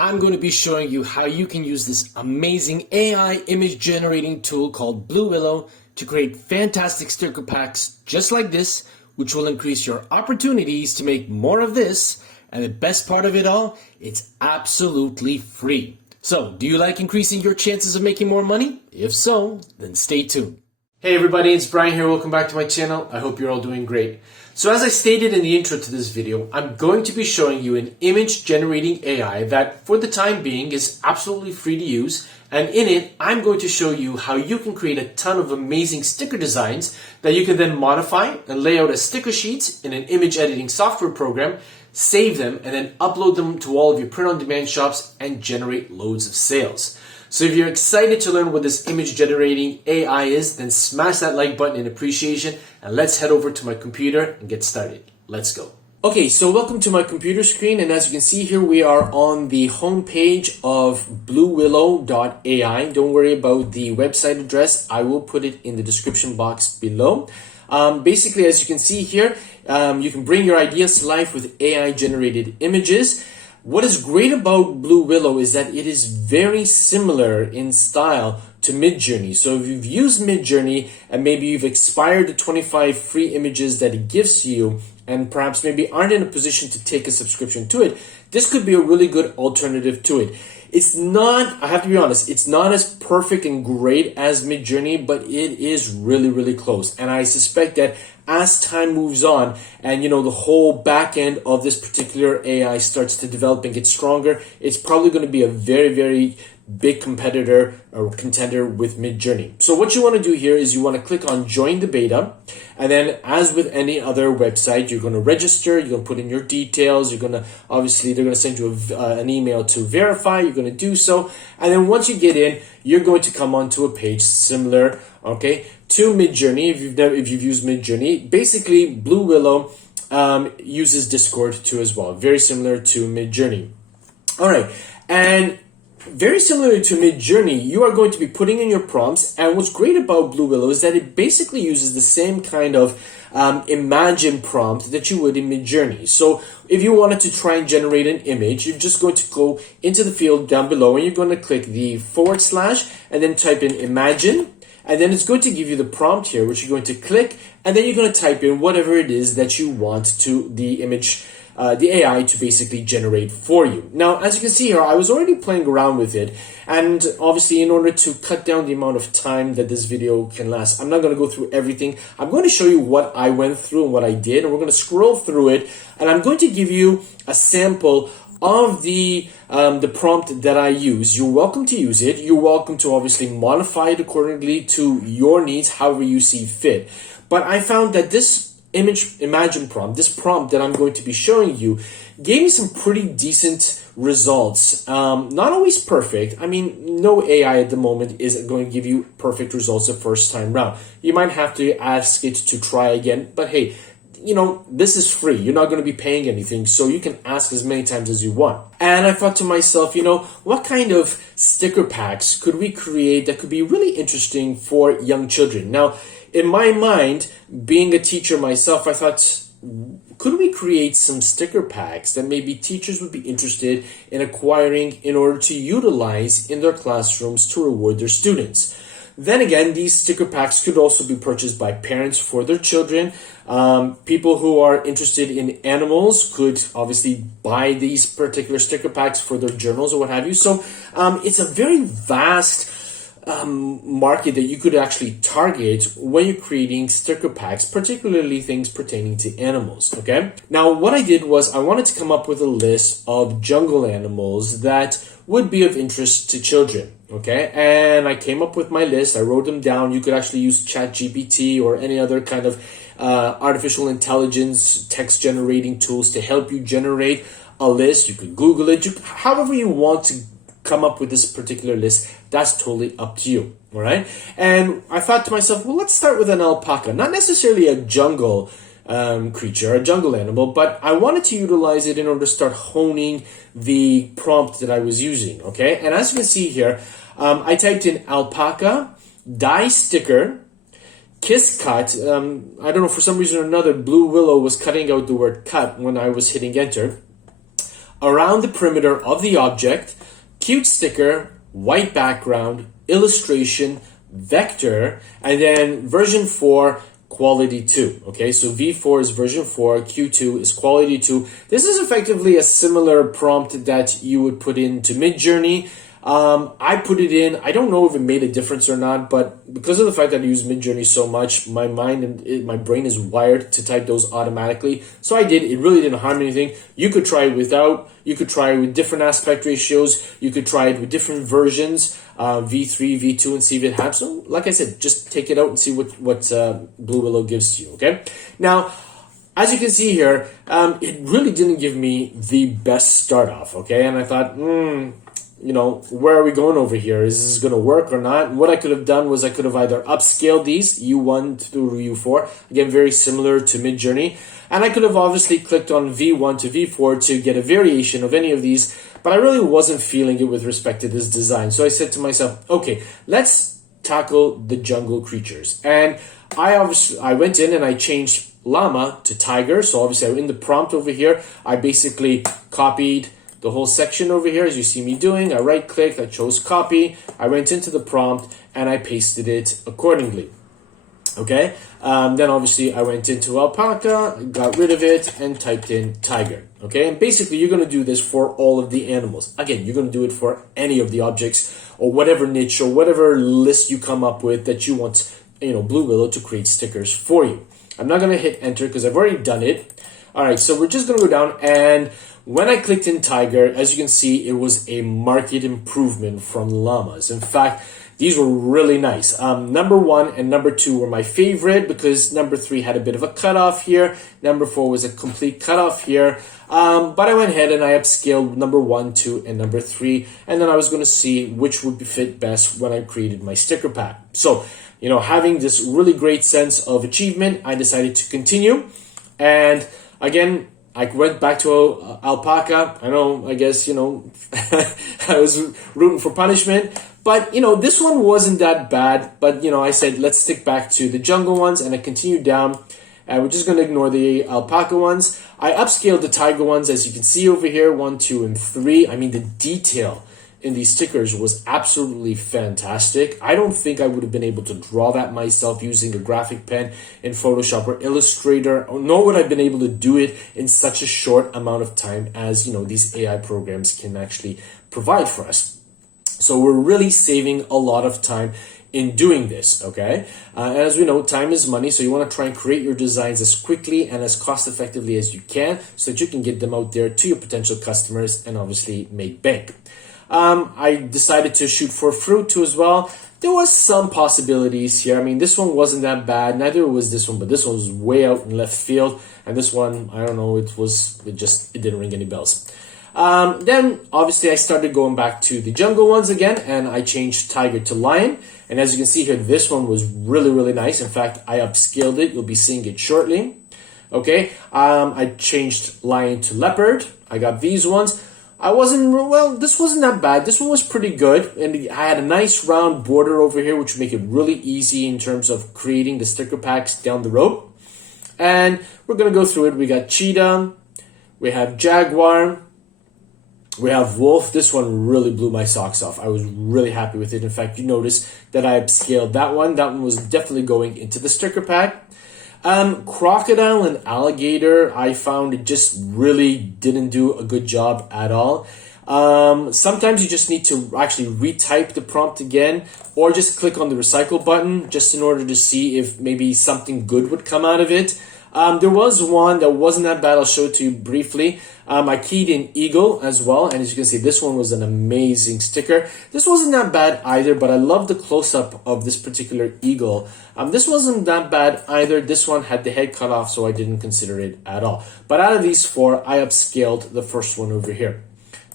I'm going to be showing you how you can use this amazing AI image generating tool called Blue Willow to create fantastic sticker packs just like this, which will increase your opportunities to make more of this. And the best part of it all, it's absolutely free. So, do you like increasing your chances of making more money? If so, then stay tuned. Hey everybody, it's Brian here. Welcome back to my channel. I hope you're all doing great. So as I stated in the intro to this video, I'm going to be showing you an image generating AI that for the time being is absolutely free to use. And in it, I'm going to show you how you can create a ton of amazing sticker designs that you can then modify and lay out as sticker sheets in an image editing software program, save them, and then upload them to all of your print-on-demand shops and generate loads of sales. So if you're excited to learn what this image generating AI is, then smash that like button in appreciation and let's head over to my computer and get started. Let's go. Okay, so welcome to my computer screen, and as you can see here, we are on the home page of bluewillow.ai. Don't worry about the website address. I will put it in the description box below. Basically, as you can see here, you can bring your ideas to life with AI generated images. What is great about Blue Willow is that it is very similar in style to Midjourney. So if you've used Midjourney and maybe you've expired the 25 free images that it gives you and perhaps maybe aren't in a position to take a subscription to it, this could be a really good alternative to it. It's not, I have to be honest, it's not as perfect and great as Midjourney, but it is really, really close. And I suspect that as time moves on and, the whole back end of this particular AI starts to develop and get stronger, it's probably going to be a very, very big competitor or contender with Midjourney. So what you want to do here is you want to click on join the beta, and then as with any other website, you're going to register, you're going to put in your details, you're going to, obviously they're going to send you an email to verify, you're going to do so, and then once you get in, you're going to come onto a page similar, okay, to Midjourney. If you've used Midjourney, basically Blue Willow uses Discord too as well, very similar to Midjourney. All right, and very similar to Midjourney, you are going to be putting in your prompts, and what's great about Blue Willow is that it basically uses the same kind of imagine prompt that you would in Midjourney. So if you wanted to try and generate an image, you're just going to go into the field down below and you're going to click the / and then type in imagine, and then it's going to give you the prompt here, which you're going to click, and then you're going to type in whatever it is that you want to the image the AI to basically generate for you. Now, as you can see here, I was already playing around with it, and obviously in order to cut down the amount of time that this video can last, I'm not going to go through everything. I'm going to show you what I went through and what I did, and we're going to scroll through it, and I'm going to give you a sample of the prompt that I use. You're welcome to use it. You're welcome to obviously modify it accordingly to your needs, however you see fit. But I found that this imagine prompt, this prompt that I'm going to be showing you, gave me some pretty decent results. Not always perfect. I mean, no AI at the moment is going to give you perfect results the first time round. You might have to ask it to try again, but hey, this is free. You're not going to be paying anything, so you can ask as many times as you want. And I thought to myself, what kind of sticker packs could we create that could be really interesting for young children? Now, in my mind, being a teacher myself, I thought, could we create some sticker packs that maybe teachers would be interested in acquiring in order to utilize in their classrooms to reward their students? Then again, these sticker packs could also be purchased by parents for their children. People who are interested in animals could obviously buy these particular sticker packs for their journals or what have you. So it's a very vast market that you could actually target when you're creating sticker packs, particularly things pertaining to animals, okay? Now, what I did was I wanted to come up with a list of jungle animals that would be of interest to children, okay? And I came up with my list. I wrote them down. You could actually use ChatGPT or any other kind of artificial intelligence text generating tools to help you generate a list. You could Google it, however you want to come up with this particular list. That's totally up to you, all right? And I thought to myself, well, let's start with an alpaca. Not necessarily a jungle creature, a jungle animal, but I wanted to utilize it in order to start honing the prompt that I was using, okay? And as you can see here, I typed in alpaca, die sticker, kiss cut. I don't know, for some reason or another, Blue Willow was cutting out the word cut when I was hitting enter. around the perimeter of the object, cute sticker, white background, illustration, vector, and then version 4, quality 2. Okay, so V4 is version 4, Q2 is quality 2. This is effectively a similar prompt that you would put into Midjourney. I put it in. I don't know if it made a difference or not, but because of the fact that I use Midjourney so much, my mind and my brain is wired to type those automatically. So I did. It really didn't harm anything. You could try it without. You could try it with different aspect ratios. You could try it with different versions, V3, V2, and see if it happens. So, like I said, just take it out and see what Blue Willow gives to you. Okay. Now, as you can see here, it really didn't give me the best start off. Okay, and I thought, you know, where are we going over here? Is this going to work or not? What I could have done was I could have either upscaled these U1 through U4, again, very similar to Midjourney. And I could have obviously clicked on V1 to V4 to get a variation of any of these, but I really wasn't feeling it with respect to this design. So I said to myself, okay, let's tackle the jungle creatures. And I went in and I changed llama to tiger. So obviously in the prompt over here, I basically copied the whole section over here, as you see me doing. I right clicked, I chose copy, I went into the prompt, and I pasted it accordingly. Okay, then obviously I went into alpaca, got rid of it, and typed in tiger. Okay, and basically you're going to do this for all of the animals. Again, you're going to do it for any of the objects or whatever niche or whatever list you come up with that you want, you know, Blue Willow to create stickers for you. I'm not going to hit enter because I've already done it. All right, so we're just going to go down, and when I clicked in tiger, as you can see, it was a marked improvement from llamas. In fact, these were really nice. Number 1 and number 2 were my favorite because number 3 had a bit of a cutoff here. Number 4 was a complete cutoff here. But I went ahead and I upscaled number 1, 2, and number 3. And then I was going to see which would fit best when I created my sticker pack. So, you know, having this really great sense of achievement, I decided to continue. And again, I went back to alpaca. I know, I guess, you know, I was rooting for punishment. But, you know, this one wasn't that bad. But, you know, I said, let's stick back to the jungle ones. And I continued down. And we're just going to ignore the alpaca ones. I upscaled the tiger ones, as you can see over here, 1, 2, and 3. I mean, the detail in these stickers was absolutely fantastic. I don't think I would have been able to draw that myself using a graphic pen in Photoshop or Illustrator, nor would I have been able to do it in such a short amount of time as, you know, these AI programs can actually provide for us. So we're really saving a lot of time in doing this, okay? And as we know, time is money, so you want to try and create your designs as quickly and as cost effectively as you can so that you can get them out there to your potential customers and obviously make bank. I decided to shoot for fruit too as well. There was some possibilities here. I mean, this one wasn't that bad. Neither was this one, but this one was way out in left field. And this one, I don't know, it didn't ring any bells. Then obviously I started going back to the jungle ones again, and I changed tiger to lion. And as you can see here, this one was really, really nice. In fact, I upscaled it. You'll be seeing it shortly. Okay. I changed lion to leopard. I got these ones. This wasn't that bad. This one was pretty good. And I had a nice round border over here, which would make it really easy in terms of creating the sticker packs down the road. And we're going to go through it. We got cheetah. We have jaguar. We have wolf. This one really blew my socks off. I was really happy with it. In fact, you notice that I upscaled that one. That one was definitely going into the sticker pack. Crocodile and alligator, I found it just really didn't do a good job at all. Sometimes you just need to actually retype the prompt again, or just click on the recycle button just in order to see if maybe something good would come out of it. There was one that wasn't that bad. I'll show it to you briefly. I keyed in eagle as well, and as you can see, this one was an amazing sticker. This wasn't that bad either, but I love the close-up of this particular eagle. This wasn't that bad either. This one had the head cut off, so I didn't consider it at all. But out of these 4, I upscaled the first one over here.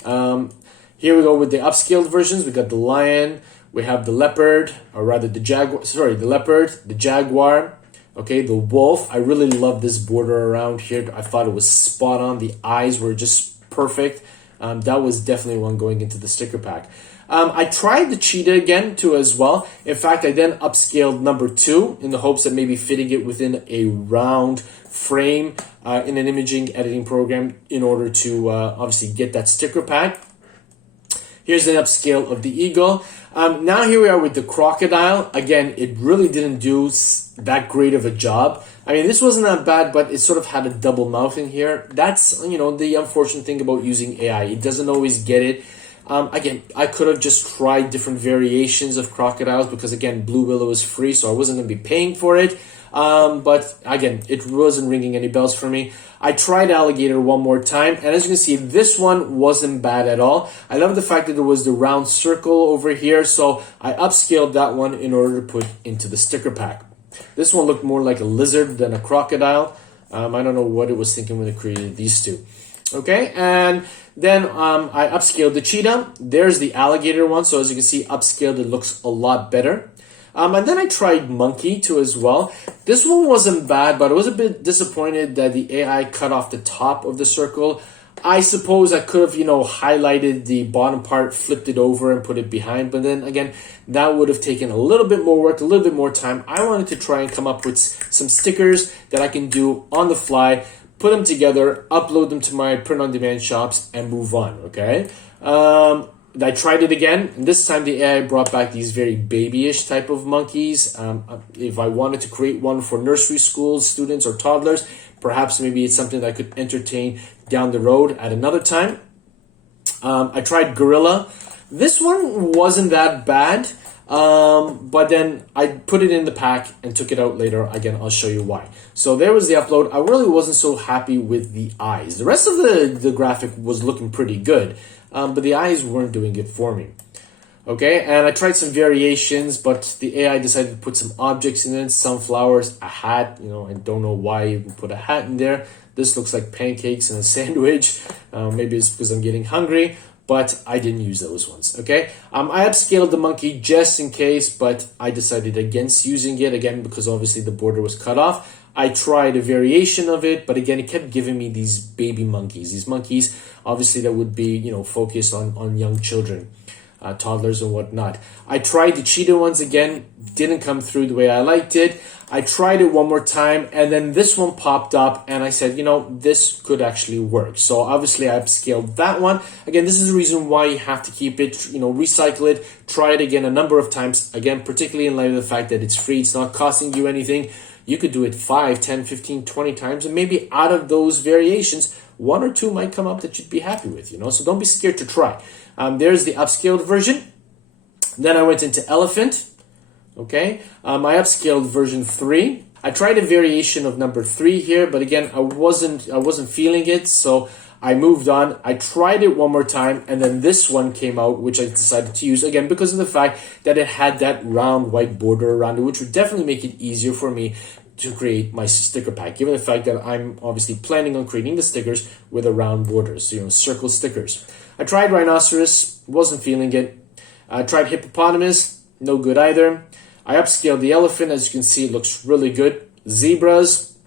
Here we go with the upscaled versions. We got the lion, we have the leopard, or rather the jaguar. Sorry, the leopard, the jaguar. Okay, the wolf. I really love this border around here. I thought it was spot on. The eyes were just perfect. that was definitely one going into the sticker pack. I tried the cheetah again too as well. In fact, I then upscaled number 2 in the hopes that maybe fitting it within a round frame in an imaging editing program in order to obviously get that sticker pack. Here's an upscale of the eagle. Now here we are with the crocodile. Again, it really didn't do that great of a job. I mean, this wasn't that bad, but it sort of had a double mouth in here. That's, the unfortunate thing about using AI. It doesn't always get it. Again, I could have just tried different variations of crocodiles because, again, Blue Willow is free, so I wasn't going to be paying for it. But again, it wasn't ringing any bells for me. I tried alligator one more time, and as you can see, this one wasn't bad at all. I love the fact that there was the round circle over here, so I upscaled that one in order to put into the sticker pack. This one looked more like a lizard than a crocodile. I don't know what it was thinking when it created these two. Okay, and then I upscaled the cheetah. There's the alligator one, so as you can see, upscaled, it looks a lot better. And then I tried monkey too as well. This one wasn't bad, but I was a bit disappointed that the AI cut off the top of the circle. I suppose I could have, highlighted the bottom part, flipped it over and put it behind. But then again, that would have taken a little bit more work, a little bit more time. I wanted to try and come up with some stickers that I can do on the fly, put them together, upload them to my print-on-demand shops, and move on, okay? I tried it again, and this time the AI brought back these very babyish type of monkeys. If I wanted to create one for nursery school students or toddlers, perhaps maybe it's something that I could entertain down the road at another time. I tried gorilla. This one wasn't that bad, but then I put it in the pack and took it out later. Again, I'll show you why. So there was the upload. I really wasn't so happy with the eyes. The rest of the graphic was looking pretty good. But the eyes weren't doing it for me. Okay, and I tried some variations, but the AI decided to put some objects in it, sunflowers, a hat. I don't know why you put a hat in there. This looks like pancakes and a sandwich. Maybe it's because I'm getting hungry, but I didn't use those ones, okay? I upscaled the monkey just in case, but I decided against using it, again, because obviously the border was cut off. I tried a variation of it, but again, it kept giving me these baby monkeys. These monkeys, obviously, that would be, focused on young children, toddlers and whatnot. I tried the cheetah ones again, didn't come through the way I liked it. I tried it one more time, and then this one popped up, and I said, this could actually work. So obviously, I upscaled that one. Again, this is the reason why you have to keep it, recycle it, try it again a number of times. Again, particularly in light of the fact that it's free, it's not costing you anything. You could do it 5, 10, 15, 20 times, and maybe out of those variations, 1 or 2 might come up that you'd be happy with, So don't be scared to try. There's the upscaled version. Then I went into elephant. Okay, I upscaled version 3. I tried a variation of number 3 here, but again, I wasn't feeling it, so I moved on. I tried it one more time, and then this one came out, which I decided to use again because of the fact that it had that round white border around it, which would definitely make it easier for me to create my sticker pack, given the fact that I'm obviously planning on creating the stickers with a round border, so circle stickers. I tried rhinoceros, wasn't feeling it. I tried hippopotamus, no good either. I upscaled the elephant. As you can see, it looks really good. Zebras,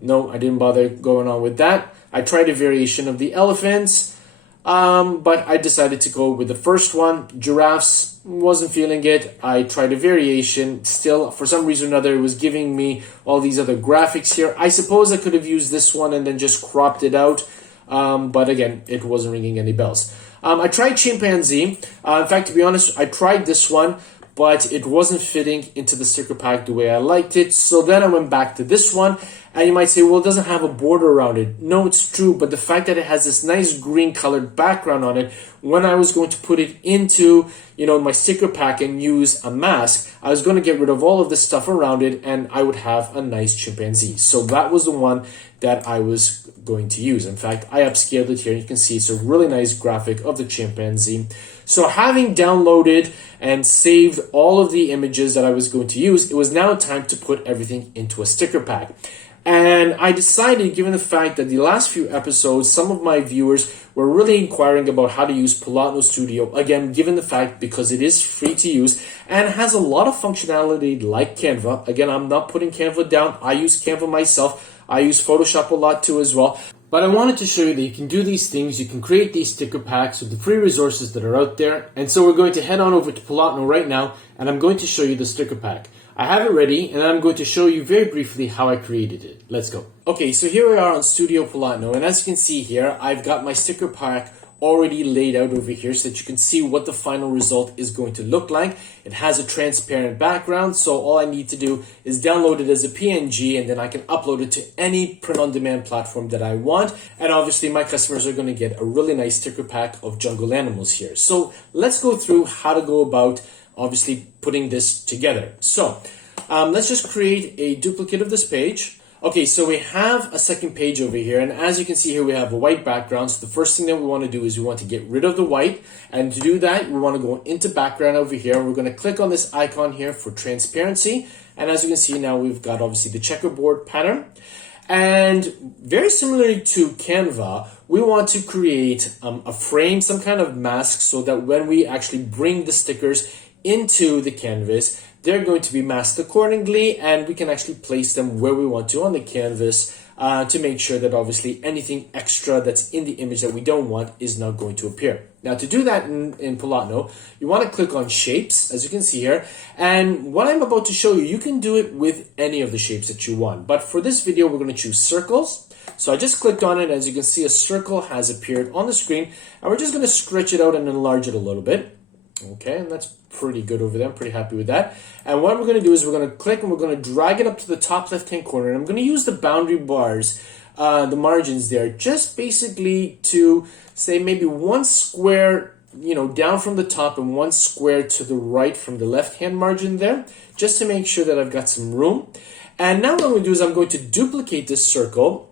no, I didn't bother going on with that. I tried a variation of the elephants, but I decided to go with the first one. Giraffes, wasn't feeling it. I tried a variation. Still, for some reason or another, it was giving me all these other graphics here. I suppose I could have used this one and then just cropped it out, but again, it wasn't ringing any bells. I tried chimpanzee. In fact, to be honest, I tried this one, but it wasn't fitting into the sticker pack the way I liked it. So then I went back to this one, and you might say, well, it doesn't have a border around it. No, it's true, but the fact that it has this nice green colored background on it, when I was going to put it into, my sticker pack and use a mask, I was going to get rid of all of this stuff around it, and I would have a nice chimpanzee. So that was the one that I was going to use. In fact, I upscaled it here. You can see it's a really nice graphic of the chimpanzee. So having downloaded and saved all of the images that I was going to use, it was now time to put everything into a sticker pack. And I decided, given the fact that the last few episodes, some of my viewers were really inquiring about how to use Polotno Studio, again, given the fact because it is free to use and has a lot of functionality like Canva. Again, I'm not putting Canva down. I use Canva myself. I use Photoshop a lot too as well. But I wanted to show you that you can do these things, you can create these sticker packs with the free resources that are out there. And so we're going to head on over to Polotno right now, and I'm going to show you the sticker pack. I have it ready, and I'm going to show you very briefly how I created it. Let's go. Okay, so here we are on Studio Polotno, and as you can see here, I've got my sticker pack already laid out over here so that you can see what the final result is going to look like. It has a transparent background, so all I need to do is download it as a PNG, and then I can upload it to any print-on-demand platform that I want. And obviously my customers are going to get a really nice sticker pack of jungle animals here. So let's go through how to go about obviously putting this together. So let's just create a duplicate of this page. Okay, so we have a second page over here, and as you can see here, we have a white background. So the first thing that we want to do is we want to get rid of the white, and to do that, we want to go into background over here. We're going to click on this icon here for transparency, and as you can see now, we've got obviously the checkerboard pattern. And very similarly to Canva, we want to create a frame, some kind of mask, so that when we actually bring the stickers into the canvas, they're going to be masked accordingly, and we can actually place them where we want to on the canvas to make sure that obviously anything extra that's in the image that we don't want is not going to appear. Now to do that in Polotno, you want to click on shapes, as you can see here, and what I'm about to show you, you can do it with any of the shapes that you want. But for this video, we're going to choose circles. So I just clicked on it. As you can see, a circle has appeared on the screen, and we're just going to stretch it out and enlarge it a little bit. Okay, and that's pretty good over there. I'm pretty happy with that. And what we're going to do is we're going to click and we're going to drag it up to the top left-hand corner. And I'm going to use the boundary bars, the margins there, just basically to say maybe one square, down from the top and one square to the right from the left-hand margin there, just to make sure that I've got some room. And now what I'm going to do is I'm going to duplicate this circle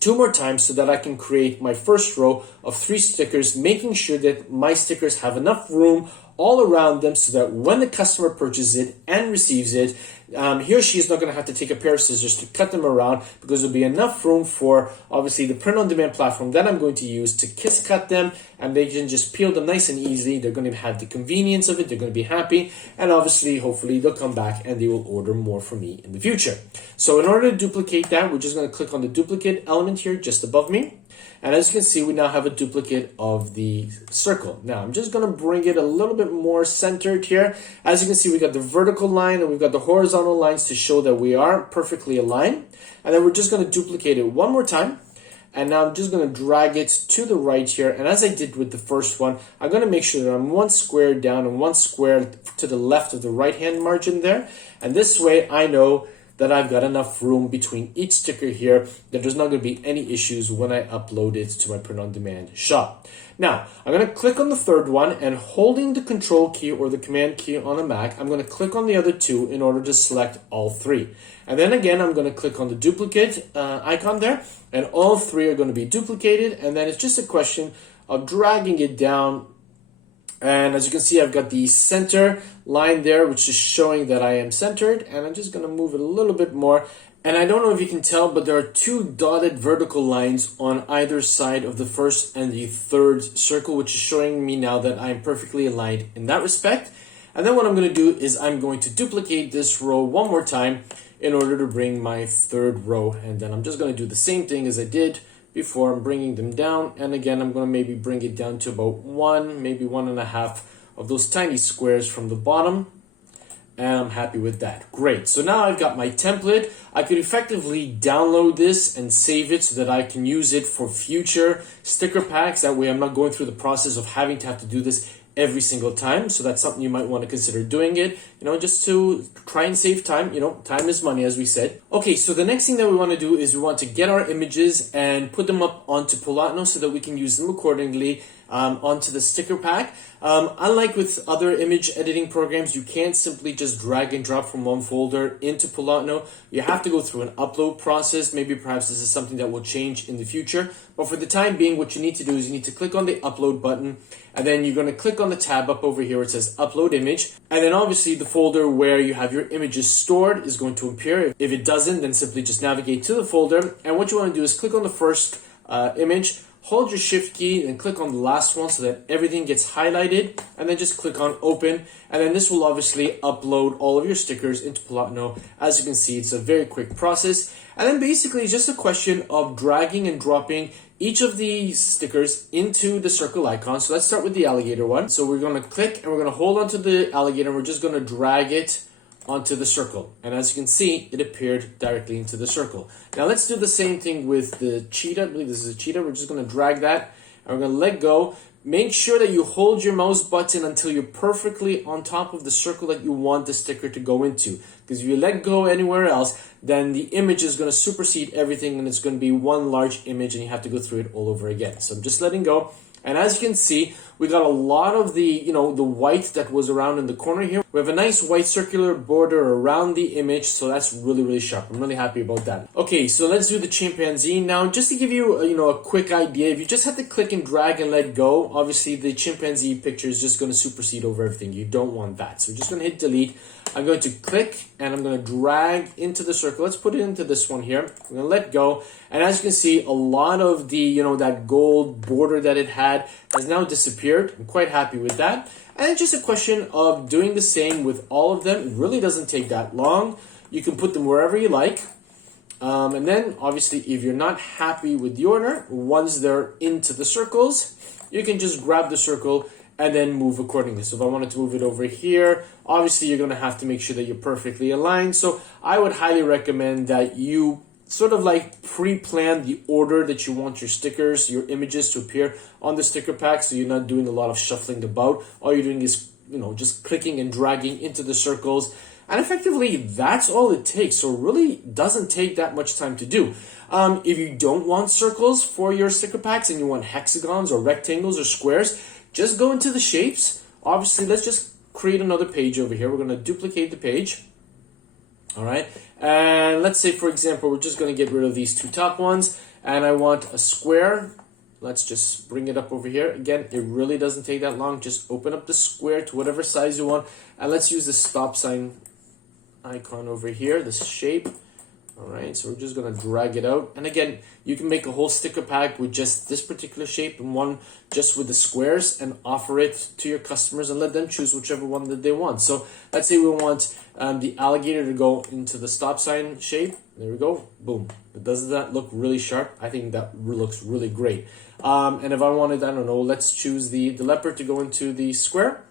2 more times so that I can create my first row of 3 stickers, making sure that my stickers have enough room all around them so that when the customer purchases it and receives it, he or she is not going to have to take a pair of scissors to cut them around, because there'll be enough room for obviously the print-on-demand platform that I'm going to use to cut them, and they can just peel them nice and easily. They're going to have the convenience of it. They're going to be happy, and obviously, hopefully, they'll come back and they will order more from me in the future. So in order to duplicate that, we're just going to click on the duplicate element here just above me. And as you can see, we now have a duplicate of the circle. Now, I'm just going to bring it a little bit more centered here. As you can see, we got the vertical line and we've got the horizontal lines to show that we are perfectly aligned. And then we're just going to duplicate it one more time. And now I'm just going to drag it to the right here. And as I did with the first one, I'm going to make sure that I'm 1 square down and 1 square to the left of the right-hand margin there. And this way, I know that I've got enough room between each sticker here that there's not going to be any issues when I upload it to my print-on-demand shop. Now, I'm going to click on the third one, and holding the control key or the command key on a Mac, I'm going to click on the other 2 in order to select all 3. And then again, I'm going to click on the duplicate icon there, and all 3 are going to be duplicated, and then it's just a question of dragging it down. And as you can see, I've got the center line there, which is showing that I am centered. And I'm just going to move it a little bit more. And I don't know if you can tell, but there are 2 dotted vertical lines on either side of the first and the third circle, which is showing me now that I'm perfectly aligned in that respect. And then what I'm going to do is I'm going to duplicate this row one more time in order to bring my third row. And then I'm just going to do the same thing as I did before. I'm bringing them down, and again I'm going to maybe bring it down to about 1, maybe 1.5 of those tiny squares from the bottom, and I'm happy with that. Great. So now I've got my template. I could effectively download this and save it so that I can use it for future sticker packs. That way I'm not going through the process of having to have to do this every single time. So that's something you might want to consider doing it, just to try and save time. Time is money, as we said. Okay, so the next thing that we want to do is we want to get our images and put them up onto Polotno so that we can use them accordingly onto the sticker pack. Unlike with other image editing programs, you can't simply just drag and drop from one folder into Polotno. You have to go through an upload process. Maybe perhaps this is something that will change in the future. But for the time being, what you need to do is you need to click on the upload button, and then you're going to click on the tab up over here where it says upload image. And then obviously the folder where you have your images stored is going to appear. If it doesn't, then simply just navigate to the folder. And what you want to do is click on the first image, hold your shift key and click on the last one so that everything gets highlighted, and then just click on open, and then this will obviously upload all of your stickers into Polotno. As you can see, it's a very quick process, and then basically it's just a question of dragging and dropping each of these stickers into the circle icon. So let's start with the alligator one. So we're going to click and we're going to hold onto the alligator, and we're just going to drag it onto the circle, and as you can see, it appeared directly into the circle. Now let's do the same thing with the cheetah. I believe this is a cheetah. We're just going to drag that, and we're going to let go. Make sure that you hold your mouse button until you're perfectly on top of the circle that you want the sticker to go into, because if you let go anywhere else, then the image is going to supersede everything, and it's going to be one large image, and you have to go through it all over again. So I'm just letting go. And as you can see, we got a lot of the, the white that was around in the corner here. We have a nice white circular border around the image, so that's really, really sharp. I'm really happy about that. Okay, so let's do the chimpanzee. Now, just to give you, a quick idea, if you just have to click and drag and let go, obviously the chimpanzee picture is just going to supersede over everything. You don't want that. So we're just going to hit delete. I'm going to click and I'm going to drag into the circle. Let's put it into this one here. I'm going to let go. And as you can see, a lot of the, that gold border that it had has now disappeared. I'm quite happy with that. And it's just a question of doing the same with all of them. It really doesn't take that long. You can put them wherever you like. And then obviously, if you're not happy with the order, once they're into the circles, you can just grab the circle and then move accordingly. So if I wanted to move it over here, obviously you're going to have to make sure that you're perfectly aligned. So I would highly recommend that you sort of like pre-plan the order that you want your stickers, your images to appear on the sticker pack, so you're not doing a lot of shuffling about. All you're doing is, just clicking and dragging into the circles. And effectively, that's all it takes. So it really doesn't take that much time to do. If you don't want circles for your sticker packs and you want hexagons or rectangles or squares, just go into the shapes. Obviously, let's just create another page over here. We're going to duplicate the page. All right. And let's say, for example, we're just going to get rid of these two top ones. And I want a square. Let's just bring it up over here. Again, it really doesn't take that long. Just open up the square to whatever size you want. And let's use the stop sign icon over here, this shape. All right, so we're just going to drag it out. And again, you can make a whole sticker pack with just this particular shape and one just with the squares and offer it to your customers and let them choose whichever one that they want. So let's say we want the alligator to go into the stop sign shape. There we go. Boom. Doesn't that look really sharp? I think that looks really great. And if I wanted, I don't know, let's choose the leopard to go into the square.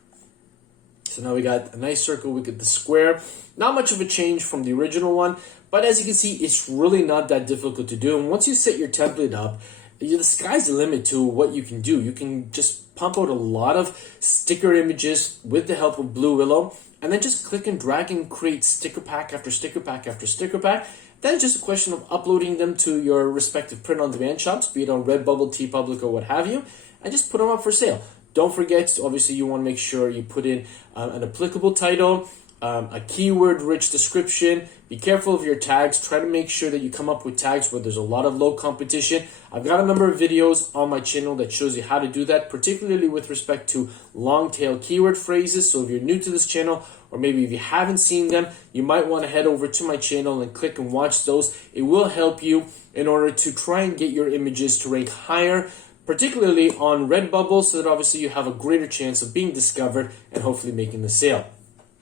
So now we got a nice circle, we get the square. Not much of a change from the original one, but as you can see, it's really not that difficult to do. And once you set your template up, the sky's the limit to what you can do. You can just pump out a lot of sticker images with the help of Blue Willow, and then just click and drag and create sticker pack after sticker pack after sticker pack. Then it's just a question of uploading them to your respective print-on-demand shops, be it on Redbubble, TeePublic, or what have you, and just put them up for sale. Don't forget, obviously, you want to make sure you put in an applicable title, a keyword-rich description. Be careful of your tags. Try to make sure that you come up with tags where there's a lot of low competition. I've got a number of videos on my channel that shows you how to do that, particularly with respect to long-tail keyword phrases. So if you're new to this channel, or maybe if you haven't seen them, you might want to head over to my channel and click and watch those. It will help you in order to try and get your images to rank higher, particularly on Redbubble, so that obviously you have a greater chance of being discovered and hopefully making the sale.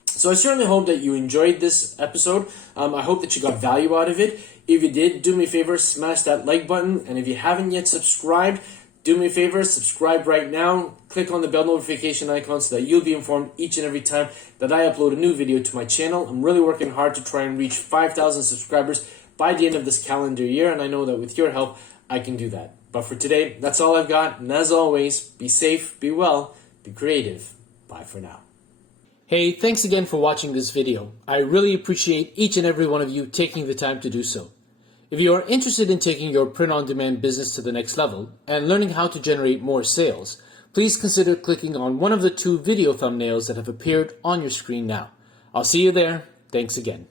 So I certainly hope that you enjoyed this episode. I hope that you got value out of it. If you did, do me a favor, smash that like button. And if you haven't yet subscribed, do me a favor, subscribe right now. Click on the bell notification icon so that you'll be informed each and every time that I upload a new video to my channel. I'm really working hard to try and reach 5,000 subscribers by the end of this calendar year. And I know that with your help, I can do that. But for today, that's all I've got. And as always, be safe, be well, be creative. Bye for now. Hey, thanks again for watching this video. I really appreciate each and every one of you taking the time to do so. If you are interested in taking your print-on-demand business to the next level and learning how to generate more sales, please consider clicking on one of the 2 video thumbnails that have appeared on your screen now. I'll see you there. Thanks again.